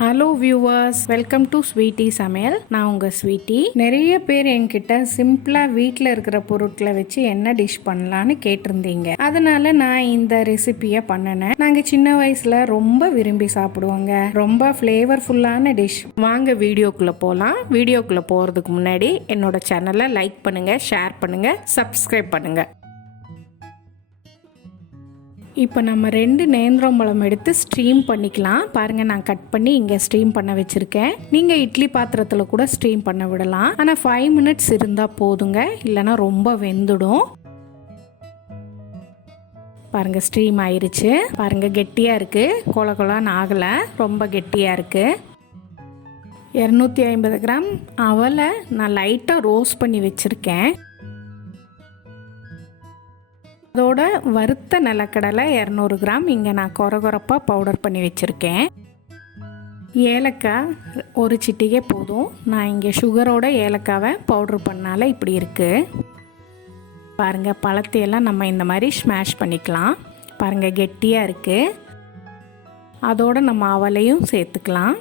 Hello viewers, welcome to Sweety Samayal. நான் உங்கள் sweetie. நிறைய பேர் என்கிட்ட சிம்பிளாக வீட்டில் இருக்கிற பொருட்களை வச்சு என்ன டிஷ் பண்ணலான்னு கேட்டிருந்தீங்க. அதனால நான் இந்த ரெசிபியை பண்ணினேன். நாங்கள் சின்ன வயசில் ரொம்ப விரும்பி சாப்பிடுவோங்க. ரொம்ப ஃப்ளேவர்ஃபுல்லான டிஷ். வாங்க வீடியோக்குள்ளே போகலாம். வீடியோக்குள்ளே போகிறதுக்கு முன்னாடி என்னோட சேனலை லைக் பண்ணுங்கள், ஷேர் பண்ணுங்கள், சப்ஸ்கிரைப் பண்ணுங்கள். இப்போ நம்ம 2 நேந்திரம்பழம் எடுத்து ஸ்டீம் பண்ணிக்கலாம். பாருங்கள், நான் கட் பண்ணி இங்கே ஸ்டீம் பண்ண வச்சுருக்கேன். நீங்கள் இட்லி பாத்திரத்தில் கூட ஸ்டீம் பண்ண விடலாம். ஆனால் 5 மினிட்ஸ் இருந்தால் போதுங்க, இல்லைன்னா ரொம்ப வெந்துடும். பாருங்கள், ஸ்டீம் ஆயிடுச்சு. பாருங்கள், கெட்டியாக இருக்குது. கொல கொலான்னு ஆகலை, ரொம்ப கெட்டியாக இருக்குது. 250 கிராம் அவலை நான் லைட்டாக ரோஸ்ட் பண்ணி வச்சுருக்கேன். அதோட வறுத்த நிலக்கடலை 200 கிராம் இங்கே நான் கொரகொரப்பாக பவுடர் பண்ணி வச்சுருக்கேன். ஏலக்காய் ஒரு சிட்டிகை போதும். நான் இங்கே சுகரோட ஏலக்காவை பவுட்ரு பண்ணால இப்படி இருக்குது. பாருங்கள், பழத்தையெல்லாம் நம்ம இந்த மாதிரி ஸ்மாஷ் பண்ணிக்கலாம். பாருங்கள், கெட்டியாக இருக்குது. அதோடு நம்ம அவலையும் சேர்த்துக்கலாம்.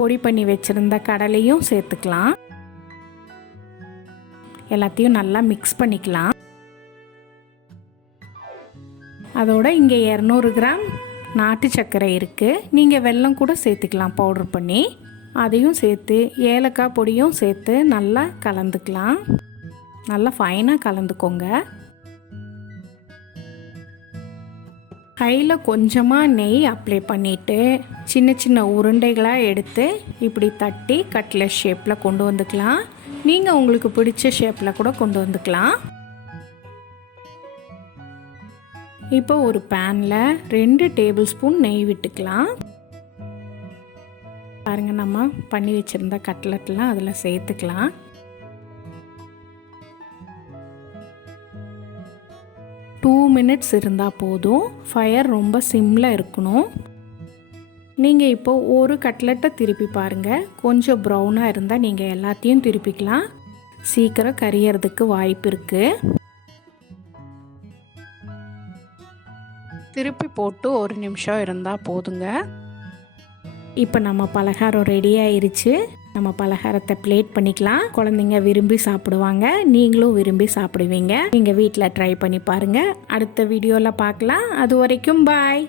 பொடி பண்ணி வச்சுருந்த கடலையும் சேர்த்துக்கலாம். எல்லாத்தையும் நல்லா மிக்ஸ் பண்ணிக்கலாம். அதோட இங்கே 200 கிராம் நாட்டு சர்க்கரை இருக்குது. நீங்கள் வெல்லம் கூட சேர்த்துக்கலாம் பவுடர் பண்ணி. அதையும் சேர்த்து ஏலக்காய் பொடியும் சேர்த்து நல்லா கலந்துக்கலாம். நல்லா ஃபைனாக கலந்துக்கோங்க. கையில் கொஞ்சமாக நெய் அப்ளை பண்ணிவிட்டு சின்ன சின்ன உருண்டைகளாக எடுத்து இப்படி தட்டி கட்லெட் ஷேப்பில் கொண்டு வந்துக்கலாம். நீங்கள் உங்களுக்கு பிடிச்ச ஷேப்பில் கூட கொண்டு வந்துக்கலாம். இப்போ ஒரு பேனில் 2 டேபிள் ஸ்பூன் நெய் விட்டுக்கலாம். பாருங்கள், நம்ம பண்ணி வச்சுருந்த கட்லெட்லாம் அதில் சேர்த்துக்கலாம். டூ மினிட்ஸ் இருந்தால் போதும். ஃபயர் ரொம்ப சிம்மில் இருக்கணும். நீங்கள் இப்போ ஒரு கட்லெட்டை திருப்பி பாருங்கள். கொஞ்சம் ப்ரௌனாக இருந்தால் நீங்கள் எல்லாத்தையும் திருப்பிக்கலாம். சீக்கிரம் கரியறதுக்கு வாய்ப்பு இருக்குது. திருப்பி போட்டு 1 நிமிஷம் இருந்தால் போதுங்க. இப்போ நம்ம பலகாரம் ரெடி ஆயிருச்சு. நம்ம பலகாரத்தை பிளேட் பண்ணிக்கலாம். குழந்தைங்க விரும்பி சாப்பிடுவாங்க, நீங்களும் விரும்பி சாப்பிடுவீங்க. நீங்கள் வீட்டில் ட்ரை பண்ணி பாருங்கள். அடுத்த வீடியோவில் பார்க்கலாம். அது வரைக்கும் பாய்.